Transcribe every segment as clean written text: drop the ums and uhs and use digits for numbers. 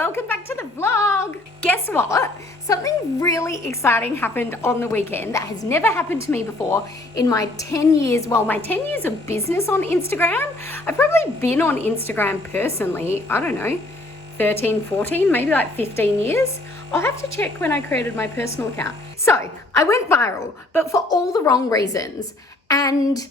welcome back to the vlog. Guess what? Something really exciting happened on the weekend that has never happened to me before in my 10 years, my 10 years of business on Instagram. I've probably been on Instagram personally, I don't know, 13, 14, maybe like 15 years. I'll have to check when I created my personal account. So I went viral, but for all the wrong reasons. And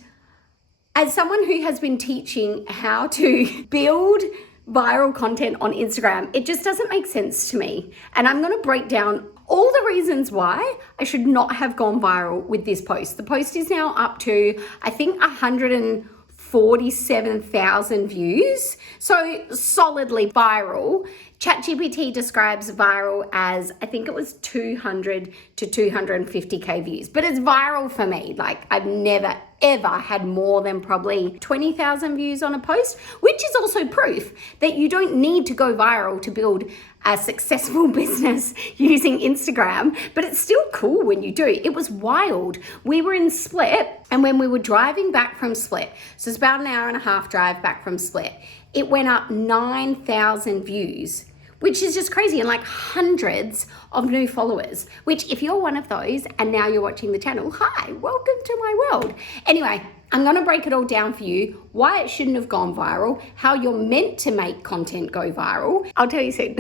as someone who has been teaching how to build viral content on Instagram, it just doesn't make sense to me. And I'm going to break down all the reasons why I should not have gone viral with this post. The post is now up to, I think, 147,000 views. So solidly viral. ChatGPT describes viral as, I think it was 200 to 250K views, but it's viral for me. Like, I've never ever had more than probably 20,000 views on a post, which is also proof that you don't need to go viral to build a successful business using Instagram, but it's still cool when you do. It was wild. We were in Split, and when we were driving back from Split, so it's about an hour and a half drive back from Split, it went up 9,000 views, which is just crazy, and like hundreds of new followers, which if you're one of those and now you're watching the channel, hi, welcome to my world. Anyway, I'm gonna break it all down for you, why it shouldn't have gone viral, how you're meant to make content go viral. I'll tell you soon.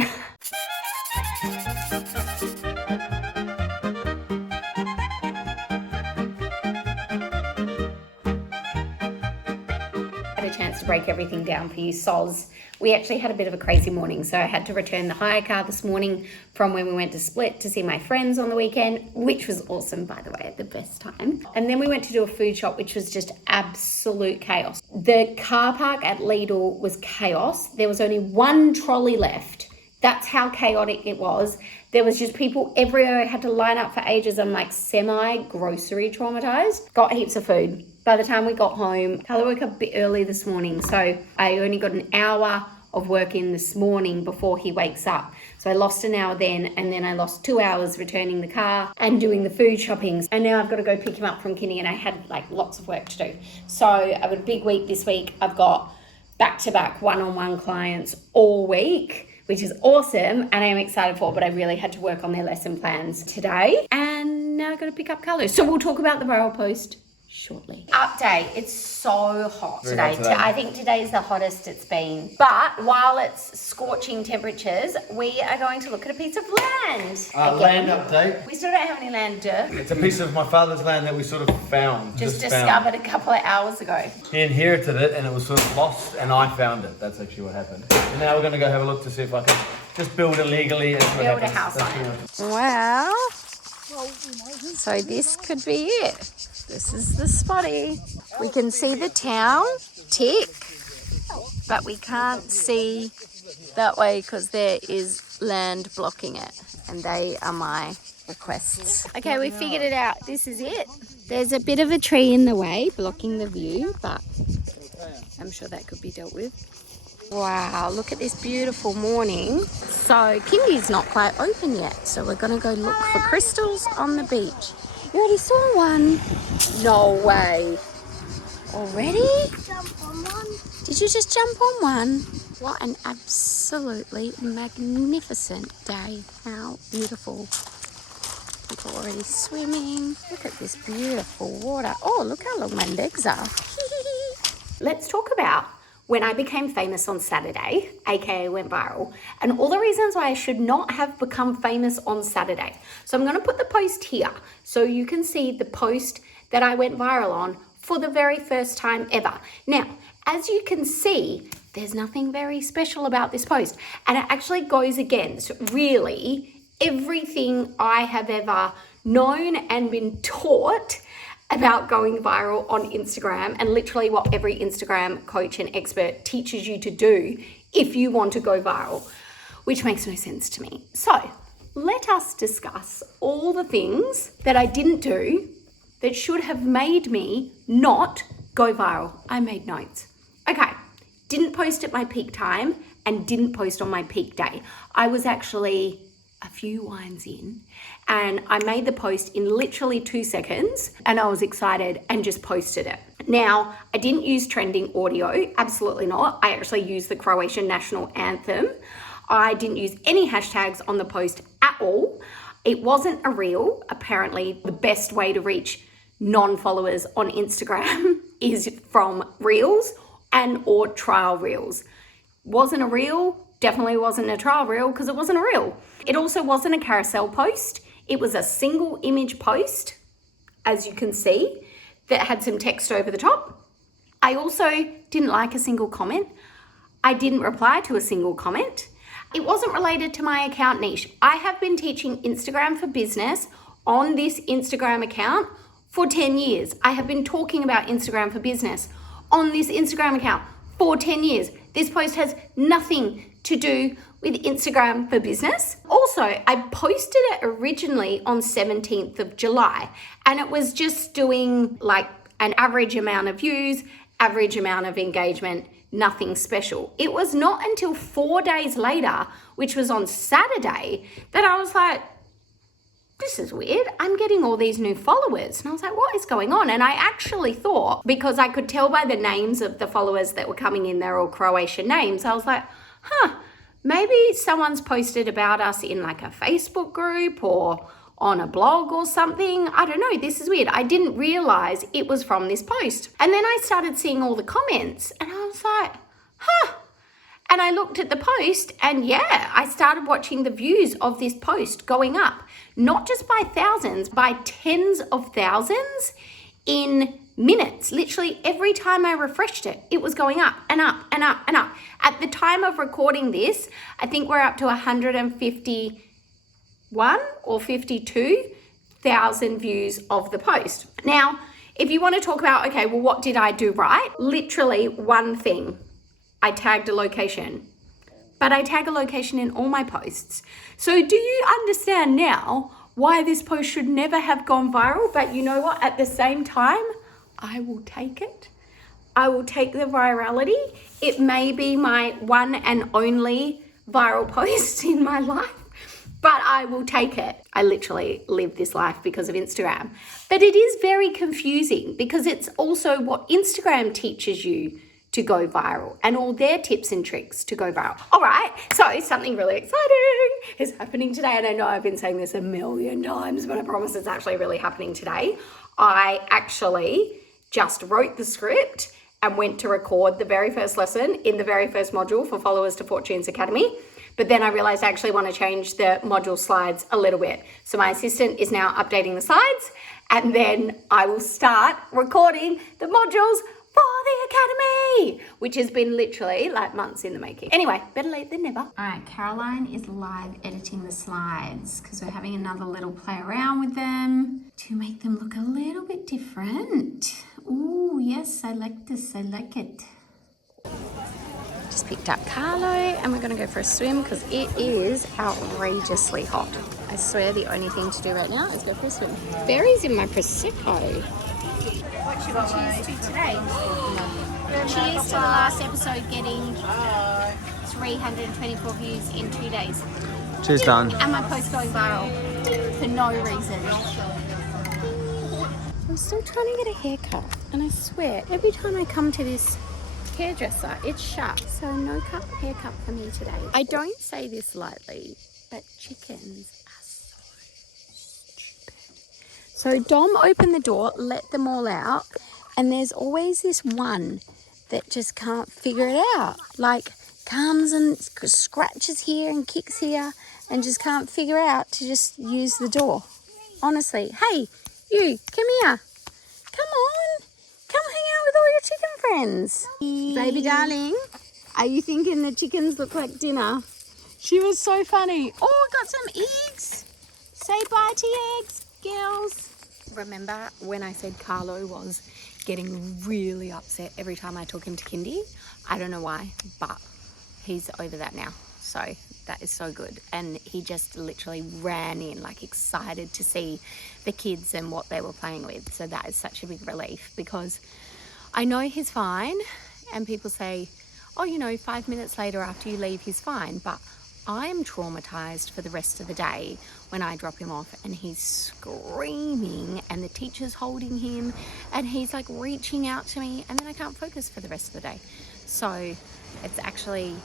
A chance to break everything down for you, soz. We actually had a bit of a crazy morning, so I had to return the hire car this morning from when we went to Split to see my friends on the weekend, which was awesome, by the way, at the best time. And then we went to do a food shop, which was just absolute chaos. The car park at Lidl was chaos. There was only one trolley left. That's how chaotic it was. There was just people everywhere. I had to line up for ages. I'm like semi-grocery traumatized. Got heaps of food. By the time we got home, Tyler woke up a bit early this morning, so I only got an hour of work in this morning before he wakes up. So I lost an hour then, and then I lost 2 hours returning the car and doing the food shopping. And now I've got to go pick him up from kindy, and I had like lots of work to do. So I've got a big week this week. I've got back-to-back one-on-one clients all week, which is awesome, and I am excited for, but I really had to work on their lesson plans today. And now I've got to pick up Carlos. So we'll talk about the viral post shortly. Update, it's so hot today. I think today is the hottest it's been. But while it's scorching temperatures, we are going to look at a piece of land. Land update. We still don't have any land, It's a piece of my father's land that we sort of found. Just discovered a couple of hours ago. He inherited it and it was sort of lost and I found it. That's actually what happened. And now we're going to go have a look to see if I can just build it legally. And build a house on it. Wow. So this could be it. This is the spotty. We can see the town tick, but we can't see that way because there is land blocking it, and they are my requests. Okay, we figured it out. This is it. There's a bit of a tree in the way blocking the view, but I'm sure that could be dealt with. Wow, look at this beautiful morning. So kindy's not quite open yet, so we're gonna go look for crystals on the beach. You already saw one? No way. Already? Jump on one. Did you just jump on one? What an absolutely magnificent day. How beautiful. People already swimming. Look at this beautiful water. Oh, look how long my legs are. Let's talk about when I became famous on Saturday, aka went viral, and all the reasons why I should not have become famous on Saturday. So I'm gonna put the post here so you can see the post that I went viral on for the very first time ever. Now, as you can see, there's nothing very special about this post, and it actually goes against really everything I have ever known and been taught about going viral on Instagram, and literally what every Instagram coach and expert teaches you to do if you want to go viral, which makes no sense to me. So let us discuss all the things that I didn't do that should have made me not go viral. I made notes. Okay, didn't post at my peak time and didn't post on my peak day. I was actually a few wines in and I made the post in literally 2 seconds and I was excited and just posted it. Now, I didn't use trending audio, absolutely not. I actually used the Croatian national anthem. I didn't use any hashtags on the post at all. It wasn't a reel. Apparently, the best way to reach non-followers on Instagram is from reels and or trial reels. Wasn't a reel, definitely wasn't a trial reel because it wasn't a reel. It also wasn't a carousel post. It was a single image post, as you can see, that had some text over the top. I also didn't like a single comment. I didn't reply to a single comment. It wasn't related to my account niche. I have been teaching Instagram for business on this Instagram account for 10 years. I have been talking about Instagram for business on this Instagram account for 10 years. This post has nothing to do with Instagram for business. Also, I posted it originally on 17th of July, and it was just doing like an average amount of views, average amount of engagement, nothing special. It was not until 4 days later, which was on Saturday, that I was like, this is weird. I'm getting all these new followers. And I was like, what is going on? And I actually thought, because I could tell by the names of the followers that were coming in, they're all Croatian names. I was like, maybe someone's posted about us in like a Facebook group or on a blog or something. I don't know. This is weird. I didn't realize it was from this post. And then I started seeing all the comments and I was like, And I looked at the post and yeah, I started watching the views of this post going up, not just by thousands, by tens of thousands in minutes. Literally every time I refreshed it, it was going up and up and up and up. At the time of recording this, I think we're up to 151 or 52,000 views of the post. Now, if you want to talk about, okay, well, what did I do right? Literally one thing. I tagged a location, but I tag a location in all my posts. So do you understand now why this post should never have gone viral? But you know what? At the same time, I will take it. I will take the virality. It may be my one and only viral post in my life, but I will take it. I literally live this life because of Instagram. But it is very confusing because it's also what Instagram teaches you to go viral and all their tips and tricks to go viral. All right, so something really exciting is happening today. And I know I've been saying this a million times, but I promise it's actually really happening today. I actually just wrote the script and went to record the very first lesson in the very first module for Followers to Fortunes Academy. But then I realized I actually want to change the module slides a little bit. So my assistant is now updating the slides and then I will start recording the modules for the Academy, which has been literally like months in the making. Anyway, better late than never. All right, Caroline is live editing the slides because we're having another little play around with them to make them look a little bit different. Ooh, yes, I like this, I like it. Just picked up Carlo and we're gonna go for a swim because it is outrageously hot. I swear the only thing to do right now is go for a swim. Berries in my Prosecco. What should we cheers to today? Cheers to the last episode getting 324 views in 2 days. Cheers, Dan. And my post going viral for no reason. I'm still trying to get a haircut and I swear every time I come to this hairdresser it's shut. So no haircut for me today. I don't say this lightly, but chickens are so stupid. So Dom opened the door, let them all out, and there's always this one that just can't figure it out. Like comes and scratches here and kicks here and just can't figure out to just use the door. Honestly, hey, you, come here. Come on. Come hang out with all your chicken friends. Baby darling, are you thinking the chickens look like dinner? She was so funny. Oh, got some eggs. Say bye to your eggs, girls. Remember when I said Carlo was getting really upset every time I took him to kindy? I don't know why, but he's over that now. So that is so good. And he just literally ran in like excited to see the kids and what they were playing with. So that is such a big relief because I know he's fine. And people say, oh, you know, 5 minutes later after you leave, he's fine. But I'm traumatized for the rest of the day when I drop him off and he's screaming and the teacher's holding him and he's like reaching out to me and then I can't focus for the rest of the day. So it's actually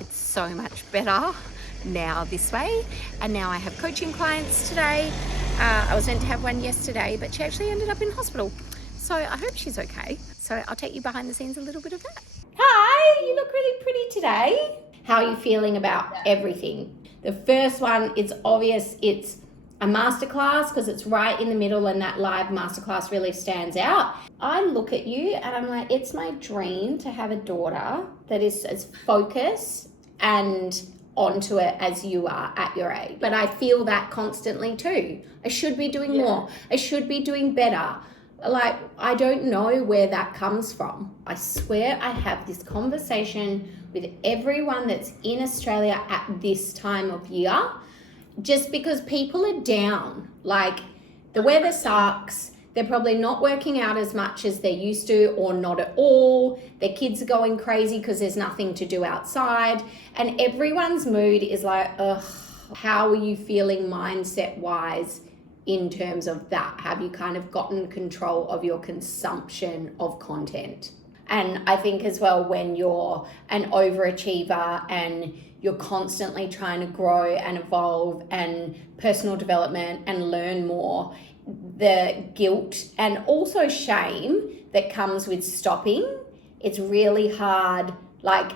It's so much better now this way. And now I have coaching clients today. I was meant to have one yesterday, but she actually ended up in hospital. So I hope she's okay. So I'll take you behind the scenes a little bit of that. Hi, you look really pretty today. How are you feeling about everything? The first one, it's obvious it's a masterclass because it's right in the middle and that live masterclass really stands out. I look at you and I'm like, it's my dream to have a daughter that is as focused and onto it as you are at your age. But I feel that constantly too. I should be doing more. I should be doing better. Like, I don't know where that comes from. I swear I have this conversation with everyone that's in Australia at this time of year, just because people are down. Like, the weather sucks. They're probably not working out as much as they used to, or not at all. Their kids are going crazy because there's nothing to do outside. And everyone's mood is like, ugh, how are you feeling mindset-wise in terms of that? Have you kind of gotten control of your consumption of content? And I think as well, when you're an overachiever and you're constantly trying to grow and evolve and personal development and learn more, the guilt and also shame that comes with stopping, it's really hard. Like,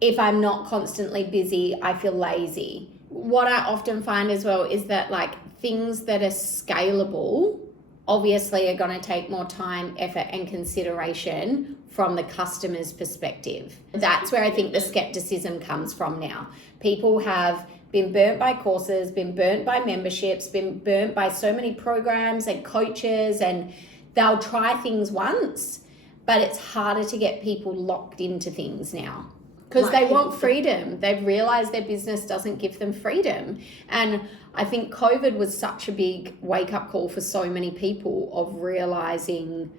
if I'm not constantly busy, I feel lazy. What I often find as well is that, like, things that are scalable obviously are going to take more time, effort, and consideration from the customer's perspective. That's where I think the skepticism comes from now. People have been burnt by courses, been burnt by memberships, been burnt by so many programs and coaches, and they'll try things once, but it's harder to get people locked into things now because they want freedom. They've realized their business doesn't give them freedom. And I think COVID was such a big wake-up call for so many people of realizing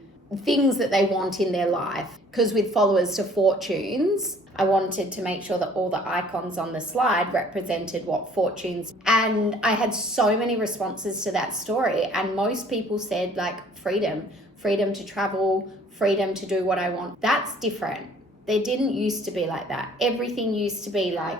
things that they want in their life. Because with Followers to Fortunes, I wanted to make sure that all the icons on the slide represented what fortunes. And I had so many responses to that story. And most people said, like, freedom to travel, freedom to do what I want. That's different. They didn't used to be like that. Everything used to be like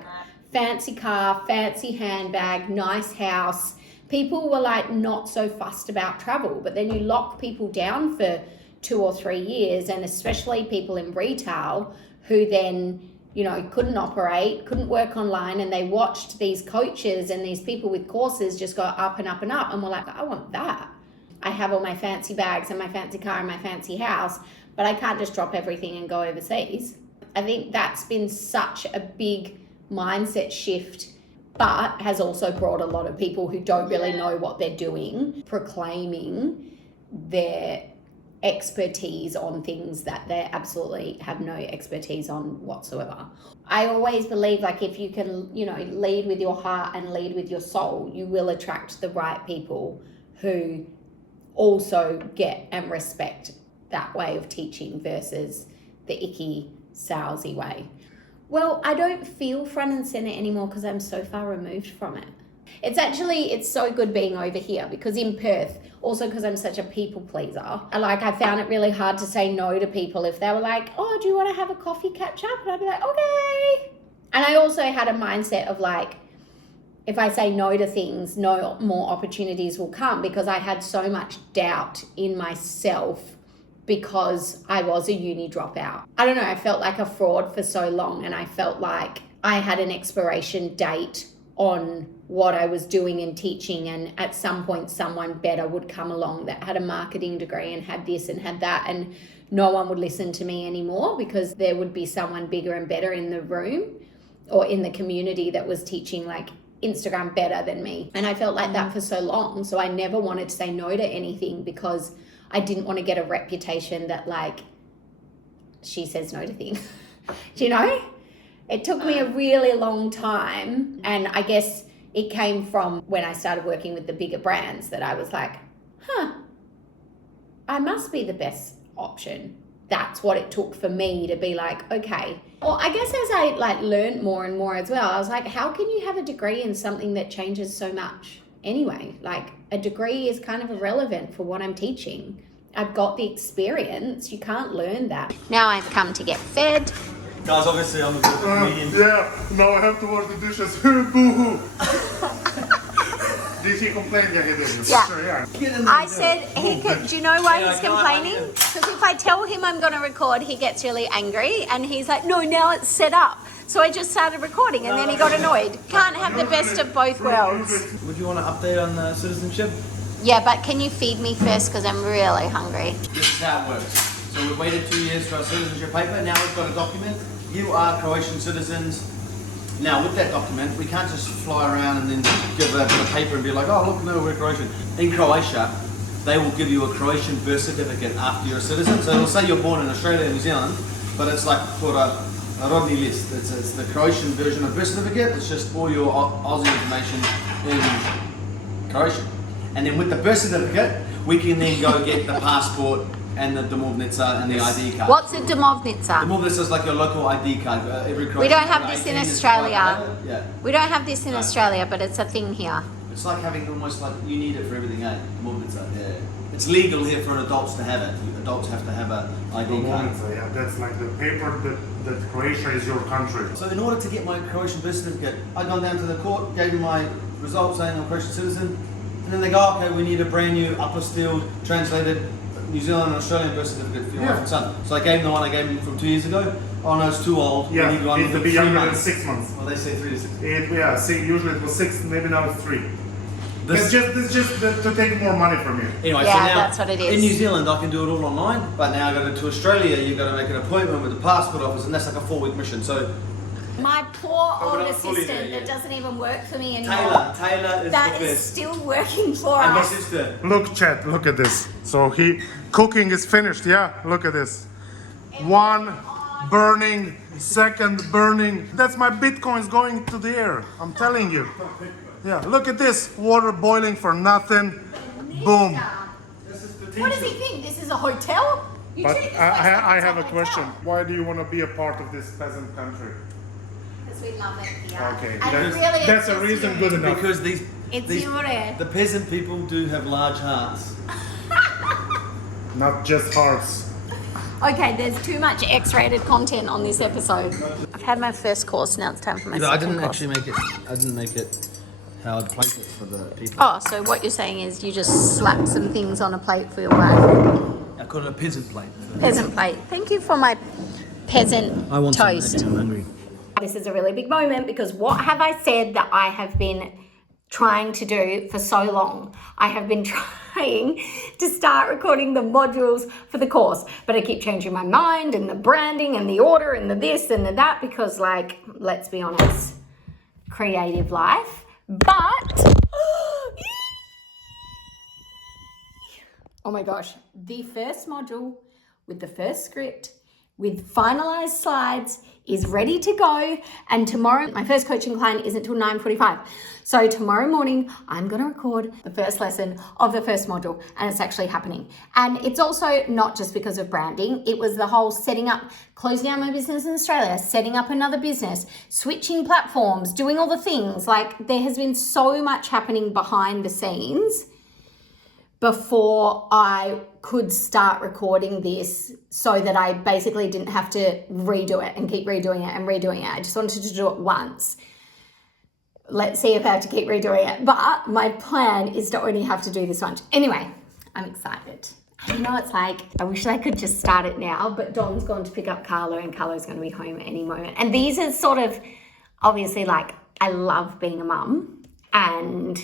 fancy car, fancy handbag, nice house. People were like not so fussed about travel, but then you lock people down for 2 or 3 years, and especially people in retail who then, you know, couldn't operate, couldn't work online, and they watched these coaches and these people with courses just go up and up and up, and were like, I want that. I have all my fancy bags and my fancy car and my fancy house, but I can't just drop everything and go overseas. I think that's been such a big mindset shift, but has also brought a lot of people who don't really know what they're doing, proclaiming their expertise on things that they absolutely have no expertise on whatsoever. I always believe, like, if you can, you know, lead with your heart and lead with your soul, you will attract the right people who also get and respect that way of teaching versus the icky, salesy way. Well, I don't feel front and center anymore because I'm so far removed from it. It's so good being over here because in Perth, also because I'm such a people pleaser, I found it really hard to say no to people if they were like, oh, do you want to have a coffee catch up? And I'd be like, okay. And I also had a mindset of like, if I say no to things, no more opportunities will come, because I had so much doubt in myself because I was a uni dropout. I don't know, I felt like a fraud for so long, and I felt like I had an expiration date on what I was doing and teaching, and at some point someone better would come along that had a marketing degree and had this and had that, and no one would listen to me anymore because there would be someone bigger and better in the room or in the community that was teaching like Instagram better than me. And I felt like that for so long, so I never wanted to say no to anything because I didn't want to get a reputation that like she says no to things. Do you know? It took me a really long time, and I guess it came from when I started working with the bigger brands that I was like, I must be the best option. That's what it took for me to be like, okay. Well, I guess as I like learned more and more as well, I was like, how can you have a degree in something that changes so much anyway? Like, a degree is kind of irrelevant for what I'm teaching. I've got the experience. You can't learn that. Now I've come to get fed. Guys, obviously I'm a good comedian. Yeah, now I have to wash the dishes. Boo-hoo. Did he complain? Yeah, he did. Yeah. Sure, yeah. I said he could. Do you know why he's complaining? Because if I tell him I'm going to record, he gets really angry, and he's like, "No, now it's set up." So I just started recording, and then he got annoyed. Can't have the best of both worlds. Would you want an update on citizenship? Yeah, but can you feed me first? Because I'm really hungry. This is how it works. So we've waited 2 years for our citizenship paper. Now we've got a document. You are Croatian citizens. Now with that document, we can't just fly around and then give a bit of paper and be like, oh look, no, we're Croatian. In Croatia, they will give you a Croatian birth certificate after you're a citizen. So it'll say you're born in Australia and New Zealand, but it's like called a rodni list. It's the Croatian version of birth certificate. It's just all your Aussie information in Croatian. And then with the birth certificate, we can then go get the passport and the domovnica and the ID card. What's a domovnica? Domovnica is like your local ID card. Every Croatian We don't have this in Australia. Yeah. We don't have this in Australia, but it's a thing here. It's like having almost like you need it for everything, eh? Domovnica, yeah. It's legal here for adults to have it. Adults have to have an ID card. Yeah, that's like the paper that Croatia is your country. So in order to get my Croatian birth certificate, I'd gone down to the court, gave them my results saying I'm a Croatian citizen, and then they go, okay, we need a brand new apostilled, translated New Zealand and Australian birth certificate for your wife and son. So I gave them the one I gave them from 2 years ago. Oh no, it's too old. Yeah, we need one it's to with be 3 younger than months. 6 months. Well, they say 3 to 6. Yeah, see, usually it was 6, maybe now it's 3. It's just to take more money from you. Anyway, Yeah, so now that's what it is. in New Zealand I can do it all online, but now I go to Australia, you've got to make an appointment with the passport office, and that's like a 4-week mission. So My poor we're old not fully assistant there that yet. doesn't even work for me anymore. Taylor is That the is best. still working for I us. messaged her. Look, chat, look at this. So cooking is finished, yeah? Look at this. One burning, second burning. That's my bitcoins going to the air. I'm telling you. Yeah, look at this. Water boiling for nothing. Boom. What does he think? This is a hotel? You But treat this place like I it's a have a hotel. question. Why do you want to be a part of this peasant country? Because we love it here. Okay, And really, that's it's a just reason you. good enough. Because these It's these- your air. the peasant people do have large hearts. Not just hearts. Okay, there's too much X-rated content on this episode. I've had my first course, now it's time for my Yeah, I second didn't course. actually make it. I didn't make it how I'd place it for the people. Oh, so what you're saying is you just slap some things on a plate for your wife. I call it a peasant plate. Peasant plate. Thank you for my peasant toast. I'm hungry. This is a really big moment because what have I said that I have been trying to do for so long? I have been trying to start recording the modules for the course, but I keep changing my mind and the branding and the order and the this and the that because, like, let's be honest, creative life. But oh my gosh, the first module with the first script with finalized slides is ready to go, and tomorrow my first coaching client isn't till 9:45. So tomorrow morning I'm going to record the first lesson of the first module, and it's actually happening. And it's also not just because of branding. It was the whole setting up, closing down my business in Australia, setting up another business, switching platforms, doing all the things. Like, there has been so much happening behind the scenes before I could start recording this, so that I basically didn't have to redo it and keep redoing it and redoing it. I just wanted to do it once. Let's see if I have to keep redoing it. But my plan is to only have to do this once. Anyway, I'm excited. You know, it's like, I wish I could just start it now, but Don's gone to pick up Carlo and Carlo's going to be home at any moment. And these are sort of, obviously, like, I love being a mum and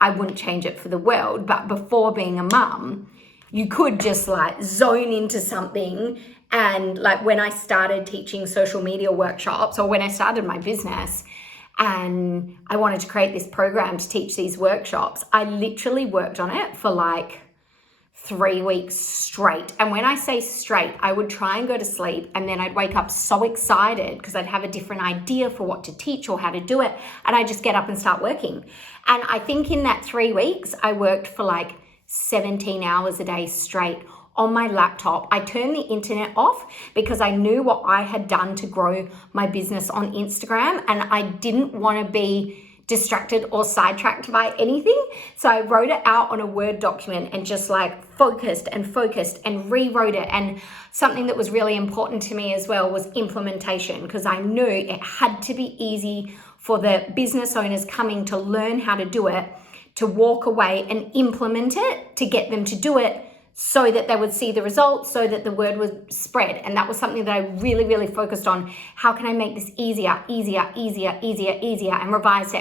I wouldn't change it for the world. But before being a mum, you could just like zone into something. And like when I started teaching social media workshops, or when I started my business and I wanted to create this program to teach these workshops, I literally worked on it for like 3 weeks straight. And when I say straight, I would try and go to sleep and then I'd wake up so excited because I'd have a different idea for what to teach or how to do it. And I just get up and start working. And I think in that 3 weeks, I worked for like 17 hours a day straight on my laptop. I turned the internet off because I knew what I had done to grow my business on Instagram, and I didn't want to be distracted or sidetracked by anything. So I wrote it out on a Word document and just like focused and rewrote it. And something that was really important to me as well was implementation, because I knew it had to be easy for the business owners coming to learn how to do it, to walk away and implement it, to get them to do it so that they would see the results, so that the word would spread. And that was something that I really, really focused on. How can I make this easier, and revised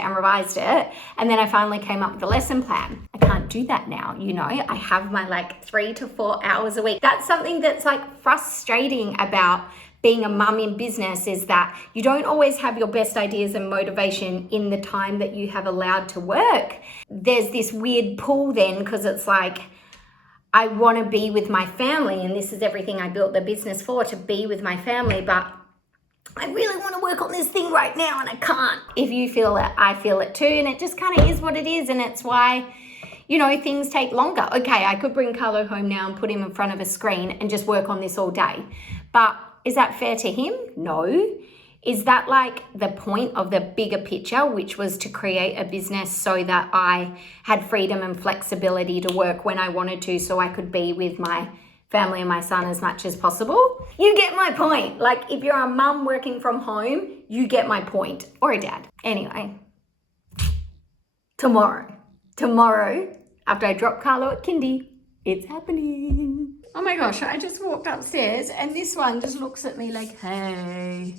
it. And then I finally came up with a lesson plan. I can't do that now, you know. I have my like 3 to 4 hours a week. That's something that's like frustrating about being a mum in business, is that you don't always have your best ideas and motivation in the time that you have allowed to work. There's this weird pull then, because it's like, I want to be with my family, and this is everything I built the business for, to be with my family, but I really want to work on this thing right now and I can't. If you feel it, I feel it too, and it just kind of is what it is, and it's why, you know, things take longer. Okay, I could bring Carlo home now and put him in front of a screen and just work on this all day, but is that fair to him? No. Is that like the point of the bigger picture, which was to create a business so that I had freedom and flexibility to work when I wanted to, so I could be with my family and my son as much as possible? You get my point. Like, if you're a mum working from home, you get my point. Or a dad. Anyway, tomorrow, after I drop Carlo at kindy, it's happening. Oh my gosh, I just walked upstairs and this one just looks at me like, hey,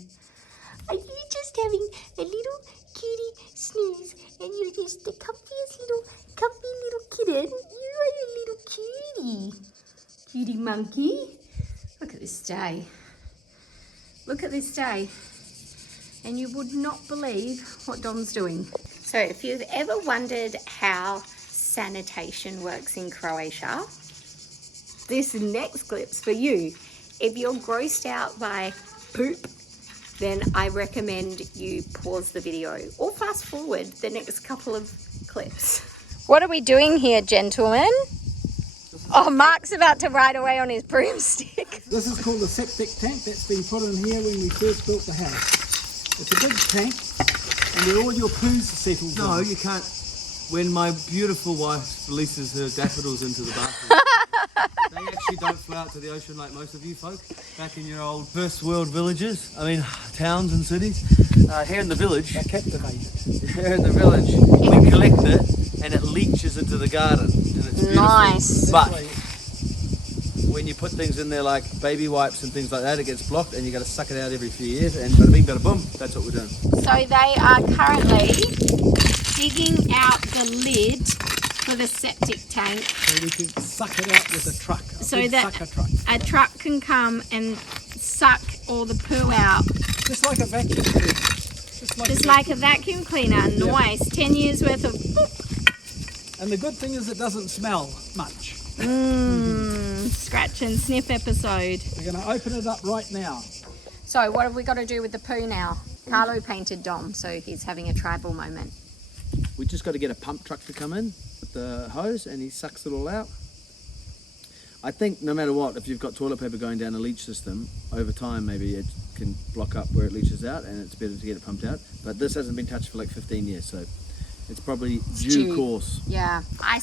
are you just having a little cutie snooze and you're just the comfy little kitten? You are a little cutie monkey. Look at this day. And you would not believe what Dom's doing. So if you've ever wondered how sanitation works in Croatia, this next clip's for you. If you're grossed out by poop, then I recommend you pause the video or fast forward the next couple of clips. What are we doing here, gentlemen? Oh, Mark's about to ride away on his broomstick. This is called the septic tank that's been put in here when we first built the house. It's a big tank, and where all your poos settled. No, you can't. When my beautiful wife releases her daffodils into the bathroom, they actually don't flow out to the ocean like most of you folk back in your old first world villages. I mean, towns and cities. Here in the village, They're captivated. here in the village, we collect it and it leaches into the garden. And it's beautiful. Nice. But when you put things in there like baby wipes and things like that, it gets blocked and you got to suck it out every few years. And bada bing, bada boom, that's what we're doing. So they are currently digging out the lid for the septic tank, So we can suck it out with a truck. so that a truck can come and suck all the poo out. Just like a vacuum cleaner. Just like a vacuum cleaner. Nice. 10 years worth of And the good thing is it doesn't smell much. scratch and sniff episode. We're going to open it up right now. So what have we got to do with the poo now? Carlo painted Dom, so he's having a tribal moment. We just got to get a pump truck to come in with the hose and he sucks it all out. I think no matter what, if you've got toilet paper going down a leach system, over time maybe it can block up where it leaches out and it's better to get it pumped out. But this hasn't been touched for like 15 years, so it's probably due course. Yeah, I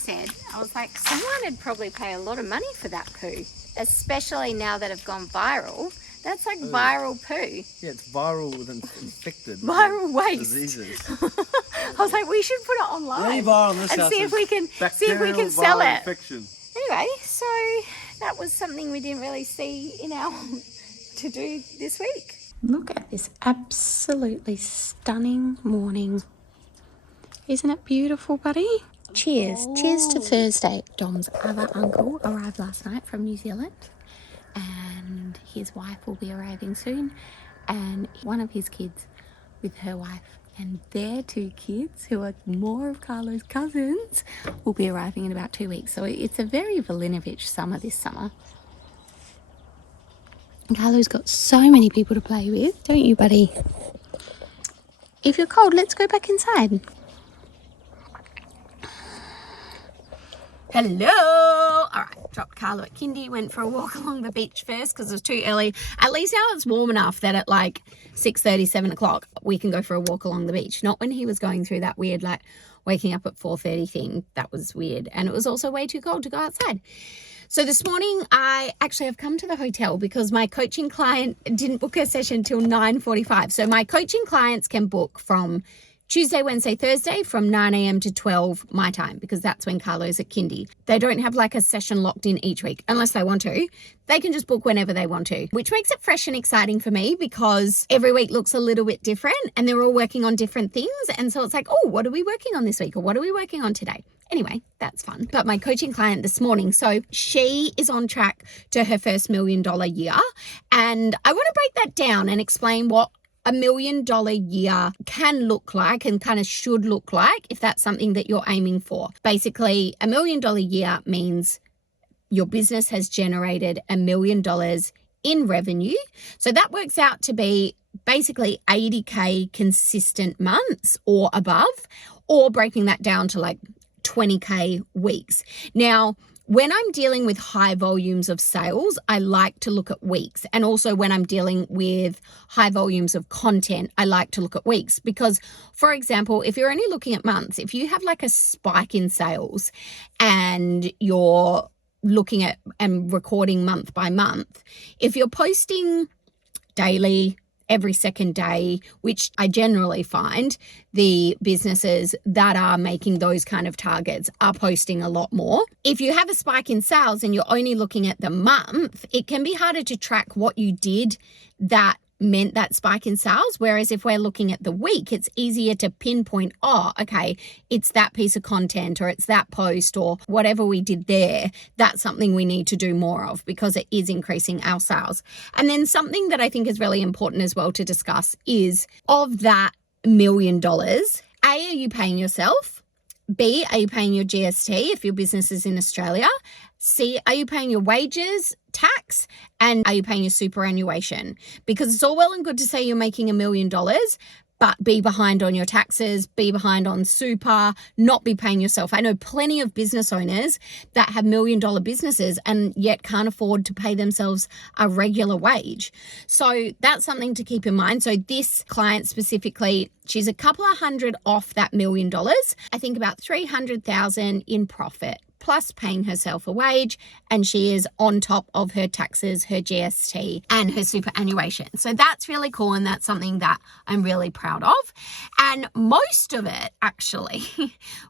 was like, someone would probably pay a lot of money for that poo, especially now that have gone viral. That's like viral poo. Yeah, it's viral with infected Viral waste. diseases. I was like, we should put it online Only viral in this and house see if is we can bacterial sell viral it. infection. Anyway, so that was something we didn't really see in our to do this week. Look at this absolutely stunning morning. Isn't it beautiful, buddy? Cheers. Cheers to Thursday. Dom's other uncle arrived last night from New Zealand and his wife will be arriving soon, and one of his kids with her wife and their 2 kids, who are more of Carlo's cousins, will be arriving in about 2 weeks. So it's a very Valinovich summer this summer. And Carlo's got so many people to play with, don't you, buddy? If you're cold, let's go back inside. Hello. All right, dropped Carlo at kindy, went for a walk along the beach first because it was too early. At least now it's warm enough that at like 6:30, 7 o'clock, we can go for a walk along the beach. Not when he was going through that weird, like, waking up at 4:30 thing. That was weird. And it was also way too cold to go outside. So this morning, I actually have come to the hotel because my coaching client didn't book her session till 9:45. So my coaching clients can book from Tuesday, Wednesday, Thursday from 9 a.m. to 12 my time, because that's when Carlo's at kindy. They don't have like a session locked in each week unless they want to. They can just book whenever they want to, which makes it fresh and exciting for me because every week looks a little bit different and they're all working on different things. And so it's like, oh, what are we working on this week? Or what are we working on today? Anyway, that's fun. But my coaching client this morning, so she is on track to her first $1 million year. And I want to break that down and explain what $1 million year can look like and kind of should look like if that's something that you're aiming for. Basically, $1 million year means your business has generated $1 million in revenue. So that works out to be basically 80K consistent months or above, or breaking that down to like 20K weeks. Now, when I'm dealing with high volumes of sales, I like to look at weeks. And also when I'm dealing with high volumes of content, I like to look at weeks. Because, for example, if you're only looking at months, if you have like a spike in sales and you're looking at and recording month by month, if you're posting daily, every second day, which I generally find the businesses that are making those kind of targets are posting a lot more. If you have a spike in sales and you're only looking at the month, it can be harder to track what you did that meant that spike in sales. Whereas if we're looking at the week, it's easier to pinpoint, oh, okay, it's that piece of content or it's that post or whatever we did there. That's something we need to do more of because it is increasing our sales. And then something that I think is really important as well to discuss is, of that $1 million, A, are you paying yourself? B, are you paying your GST if your business is in Australia? C, are you paying your wages, tax? And are you paying your superannuation? Because it's all well and good to say you're making $1 million, but be behind on your taxes, be behind on super, not be paying yourself. I know plenty of business owners that have $1 million businesses and yet can't afford to pay themselves a regular wage. So that's something to keep in mind. So this client specifically, she's a couple of hundred off that $1 million. I think about 300,000 in profit, plus paying herself a wage, and she is on top of her taxes, her GST, and her superannuation. So that's really cool, and that's something that I'm really proud of. And most of it, actually,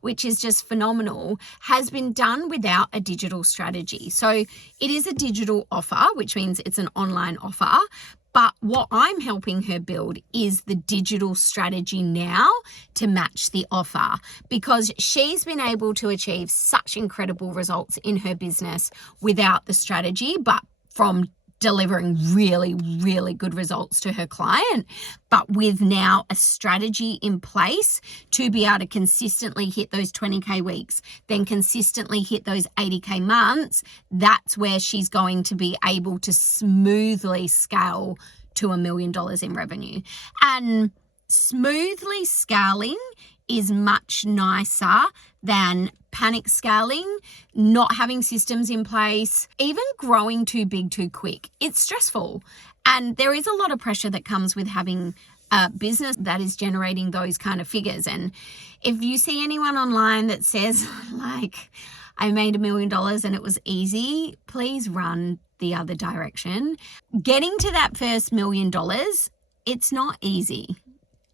which is just phenomenal, has been done without a digital strategy. So it is a digital offer, which means it's an online offer. But what I'm helping her build is the digital strategy now to match the offer, because she's been able to achieve such incredible results in her business without the strategy, but from delivering really, really good results to her client, but with now a strategy in place to be able to consistently hit those 20K weeks, then consistently hit those 80K months. That's where she's going to be able to smoothly scale to $1 million in revenue. And smoothly scaling is much nicer than panic scaling, not having systems in place, even growing too big too quick. It's stressful. And there is a lot of pressure that comes with having a business that is generating those kind of figures. And if you see anyone online that says, like, I made $1 million and it was easy, please run the other direction. Getting to that first $1 million, it's not easy.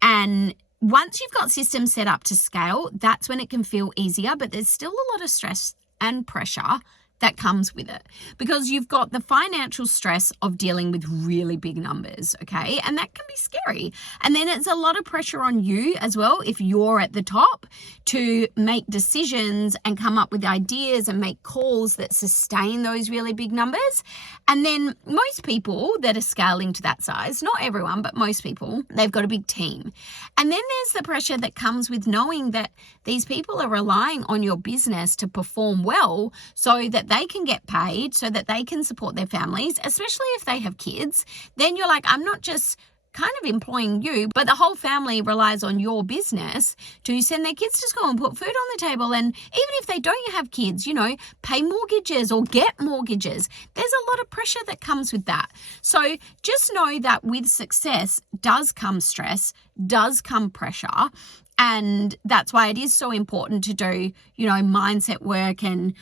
And once you've got systems set up to scale, that's when it can feel easier, but there's still a lot of stress and pressure that comes with it, because you've got the financial stress of dealing with really big numbers, okay? And that can be scary. And then it's a lot of pressure on you as well, if you're at the top, to make decisions and come up with ideas and make calls that sustain those really big numbers. And then most people that are scaling to that size, not everyone, but most people, they've got a big team. And then there's the pressure that comes with knowing that these people are relying on your business to perform well so that they can get paid, so that they can support their families, especially if they have kids. Then you're like, I'm not just kind of employing you, but the whole family relies on your business to send their kids to school and put food on the table. And even if they don't have kids, you know, pay mortgages or get mortgages. There's a lot of pressure that comes with that. So just know that with success does come stress, does come pressure. And that's why it is so important to do, you know, mindset work and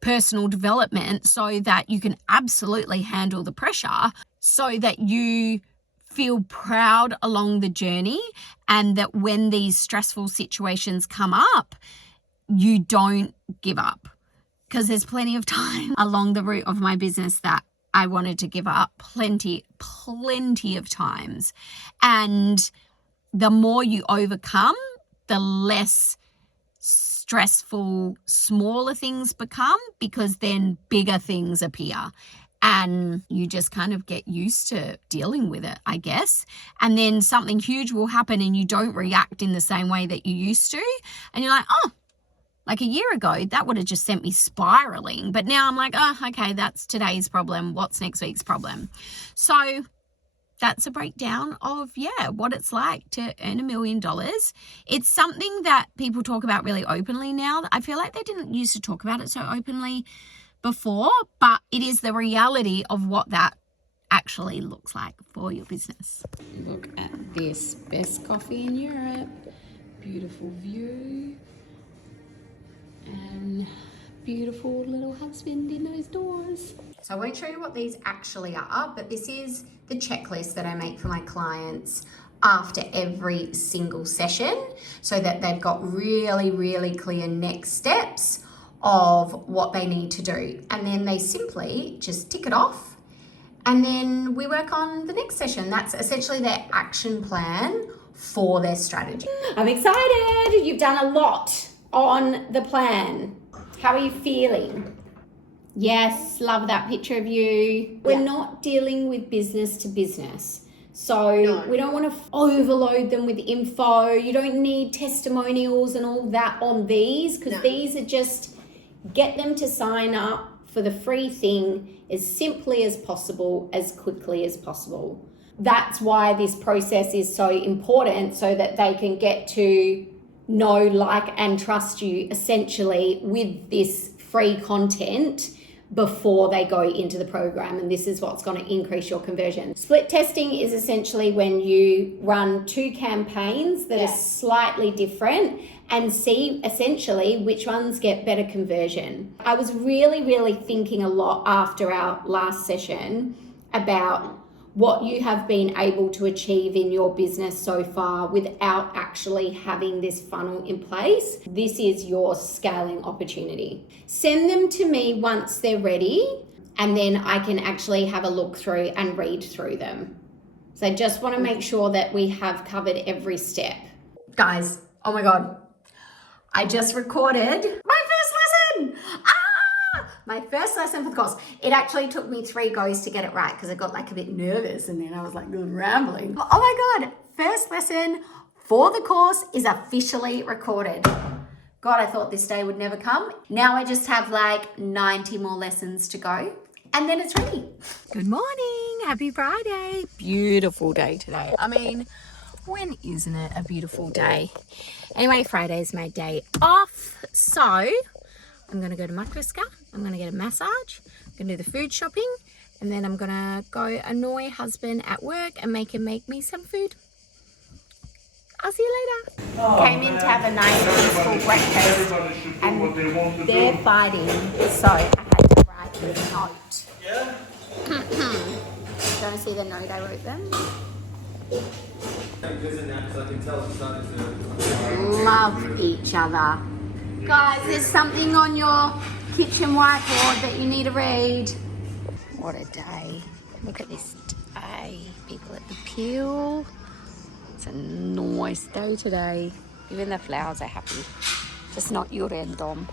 personal development so that you can absolutely handle the pressure, so that you feel proud along the journey, and that when these stressful situations come up, you don't give up. Because there's plenty of time along the route of my business that I wanted to give up, plenty of times. And the more you overcome, the less stressful smaller things become, because then bigger things appear and you just kind of get used to dealing with it, I guess. And then something huge will happen and you don't react in the same way that you used to. And you're like, oh, like a year ago, that would have just sent me spiraling. But now I'm like, oh, okay, that's today's problem. What's next week's problem? So that's a breakdown of, what it's like to earn $1 million. It's something that people talk about really openly now. I feel like they didn't used to talk about it so openly before, but it is the reality of what that actually looks like for your business. Look at this, best coffee in Europe, beautiful view, and beautiful little husband in those doors. So I won't show you what these actually are, but this is the checklist that I make for my clients after every single session, so that they've got really, really clear next steps of what they need to do. And then they simply just tick it off, and then we work on the next session. That's essentially their action plan for their strategy. I'm excited. You've done a lot on the plan. How are you feeling? Yes, love that picture of you. We're not dealing with business to business. So we don't want to overload them with info. You don't need testimonials and all that on these, because these are just get them to sign up for the free thing as simply as possible, as quickly as possible. That's why this process is so important, so that they can get to know, like, and trust you essentially with this free content before they go into the program. And this is what's going to increase your conversion. Split testing is essentially when you run 2 campaigns that are slightly different and see essentially which ones get better conversion. I was really thinking a lot after our last session about what you have been able to achieve in your business so far without actually having this funnel in place. This is your scaling opportunity. Send them to me once they're ready, and then I can actually have a look through and read through them. So I just want to make sure that we have covered every step. Guys, oh my God, I just recorded my first lesson. My first lesson for the course. It actually took me 3 goes to get it right, because I got like a bit nervous and then I was like rambling. Oh my God, first lesson for the course is officially recorded. God, I thought this day would never come. Now I just have like 90 more lessons to go, and then it's ready. Good morning, happy Friday. Beautiful day today. I mean, when isn't it a beautiful day? Anyway, Friday is my day off, so I'm going to go to Matriska, I'm going to get a massage, I'm going to do the food shopping, and then I'm going to go annoy husband at work and make him make me some food. I'll see you later. Came in to have a nice peaceful breakfast, and they're fighting, so I had to write this note. Yeah? Do you want to see the note I wrote them? Love each other. Guys, there's something on your kitchen whiteboard that you need to read. What a day. Look at this day. People at the Peel. It's a nice day today. Even the flowers are happy. Just not your end, Dom.